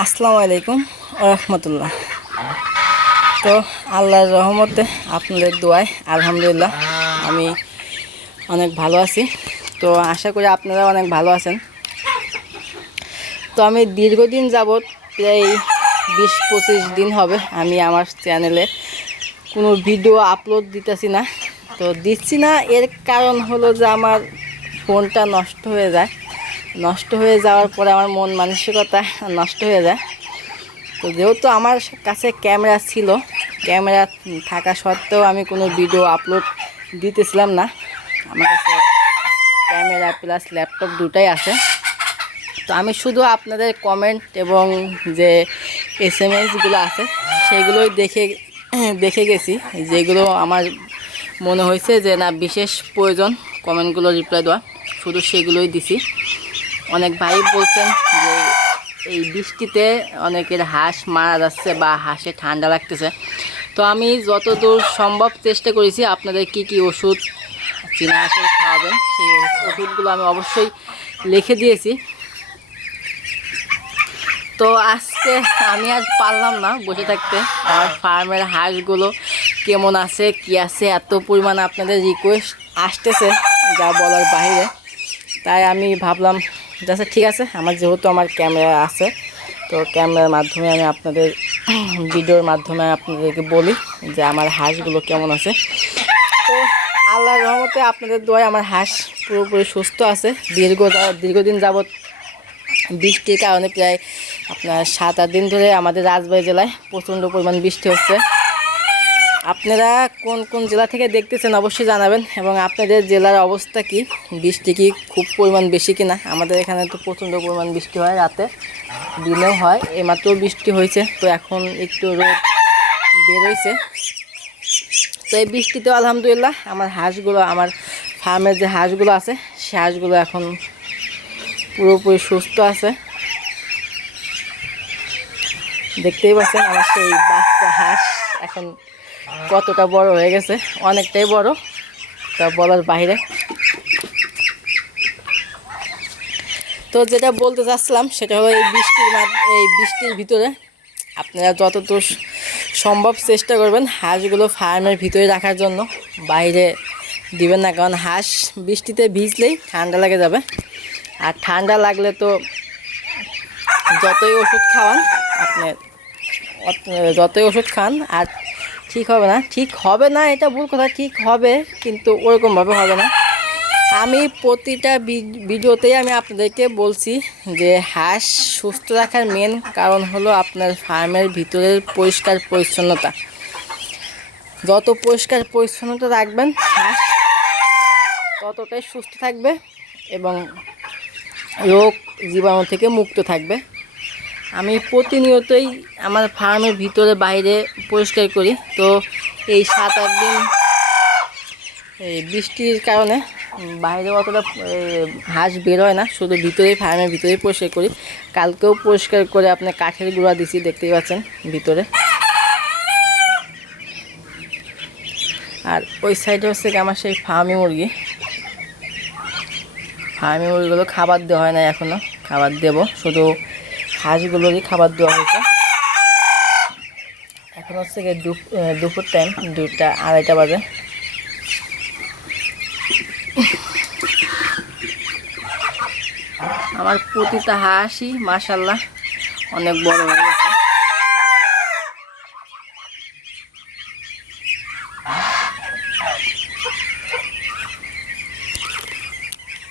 আসসালামু আলাইকুম রহমতুল্লাহ। তো আল্লাহর রহমতে আপনাদের দোয়ায় আলহামদুলিল্লাহ আমি অনেক ভালো আছি। তো আশা করি আপনারা অনেক ভালো আছেন। তো আমি দীর্ঘদিন যাবৎ প্রায় 20-25 দিন হবে আমি আমার চ্যানেলে কোনো ভিডিও আপলোড দিতেছি না। তো দিচ্ছি না, এর কারণ হলো যে আমার ফোনটা নষ্ট হয়ে যাওয়ার পরে আমার মন মানসিকতা নষ্ট হয়ে যায়। তো যেহেতু আমার কাছে ক্যামেরা ছিল, ক্যামেরা থাকা সত্ত্বেও আমি কোনো ভিডিও আপলোড দিতেছিলাম না। আমার কাছে ক্যামেরা প্লাস ল্যাপটপ দুটাই আছে। তো আমি শুধু আপনাদের কমেন্ট এবং যে এসএমএসগুলো আছে সেগুলোই দেখে গেছি, যেগুলো আমার মনে হয়েছে যে না বিশেষ প্রয়োজন কমেন্টগুলো রিপ্লাই দেওয়া, শুধু সেগুলোই দিছি। অনেক ভাই বলছেন যে এই বৃষ্টিতে অনেকের হাঁস মারা যাচ্ছে বা হাঁসে ঠান্ডা লাগতেছে। তো আমি যতদূর সম্ভব চেষ্টা করেছি আপনাদের কি ওষুধ চীনা হাঁসের খাওয়াবেন সেই ওষুধগুলো আমি অবশ্যই লিখে দিয়েছি। তো আজকে আমি আর পারলাম না বসে থাকতে, আমার ফার্মের হাঁসগুলো কেমন আছে কি আছে এত পরিমাণ আপনাদের রিকোয়েস্ট আসতেছে যা বলার বাইরে। তাই আমি ভাবলাম আচ্ছা ঠিক আছে, যেহেতু আমার ক্যামেরা আছে, তো ক্যামেরার মাধ্যমে আমি আপনাদের ভিডিওর মাধ্যমে আপনাদেরকে বলি যে আমার হাঁসগুলো কেমন আছে। তো আল্লাহর রহমতে আপনাদের দোয়ায় আমার হাঁস পুরোপুরি সুস্থ আছে। দীর্ঘদিন যাবৎ বৃষ্টির কারণে প্রায় আপনার 7-8 দিন ধরে আমাদের রাজবাড়ী জেলায় প্রচণ্ড পরিমাণ বৃষ্টি হচ্ছে। আপনারা কোন কোন জেলা থেকে দেখতেছেন অবশ্যই জানাবেন, এবং আপনাদের জেলার অবস্থা কি, বৃষ্টি কি খুব পরিমাণ বেশি কিনা। আমাদের এখানে তো প্রচণ্ড পরিমাণ বৃষ্টি হয়, রাতে দিনেও হয়, এইমাত্র বৃষ্টি হয়েছে। তো এখন একটু রোদ বেরোইছে। তো এই বৃষ্টিতে আলহামদুলিল্লাহ আমার হাঁসগুলো, আমার ফার্মের যে হাঁসগুলো আছে সে হাঁসগুলো এখন পুরোপুরি সুস্থ আছে। দেখতেই পাচ্ছেন আমার সেই বাচ্চা হাঁস এখন কতটা বড় হয়ে গেছে, অনেকটাই বড়, তা বলার বাইরে। তো যেটা বলতে চাচ্ছিলাম সেটা হলো এই বৃষ্টির ভিতরে আপনারা যতদূর সম্ভব চেষ্টা করবেন হাঁসগুলো ফার্মের ভিতরে রাখার জন্য, বাইরে দিবেন না। কারণ হাঁস বৃষ্টিতে ভিজলেই ঠান্ডা লেগে যাবে, আর ঠান্ডা লাগলে তো যতই ওষুধ খাওয়ান যতই ওষুধ খান আর ঠিক হবে না, এটা ভুল কথা, ঠিক হবে কিন্তু ওরকমভাবে হবে না। আমি প্রতিটা ভিডিওতেই আমি আপনাদেরকে বলছি যে হাঁস সুস্থ রাখার মেন কারণ হলো আপনার ফার্মের ভিতরের পরিষ্কার পরিচ্ছন্নতা। যত পরিষ্কার পরিচ্ছন্নতা রাখবেন হাঁস ততটাই সুস্থ থাকবে এবং রোগ জীবাণু থেকে মুক্ত থাকবে। আমি প্রতিনিয়তই আমার ফার্মের ভিতরে বাইরে পরিষ্কার করি। তো এই 7-8 দিন এই বৃষ্টির কারণে বাইরে অতটা হাঁস বেরোয় না, শুধু ফার্মের ভিতরেই পরিষ্কার করি। কালকেও পরিষ্কার করে আপনার কাঠের গুঁড়া দিছি, দেখতেই পাচ্ছেন ভিতরে। আর ওই সাইডে হচ্ছে আমার সেই ফার্মি মুরগিগুলো খাবার দেওয়া হয় না এখনও, খাবার দেব, শুধু হাঁসগুলোরই খাবার দেওয়া হয়েছে। এখন হচ্ছে দুপুর টাইম, 2টা-2:30 বাজে। আমার প্রতিটা হাঁসই মাশাআল্লাহ অনেক বড় হয়ে গেছে।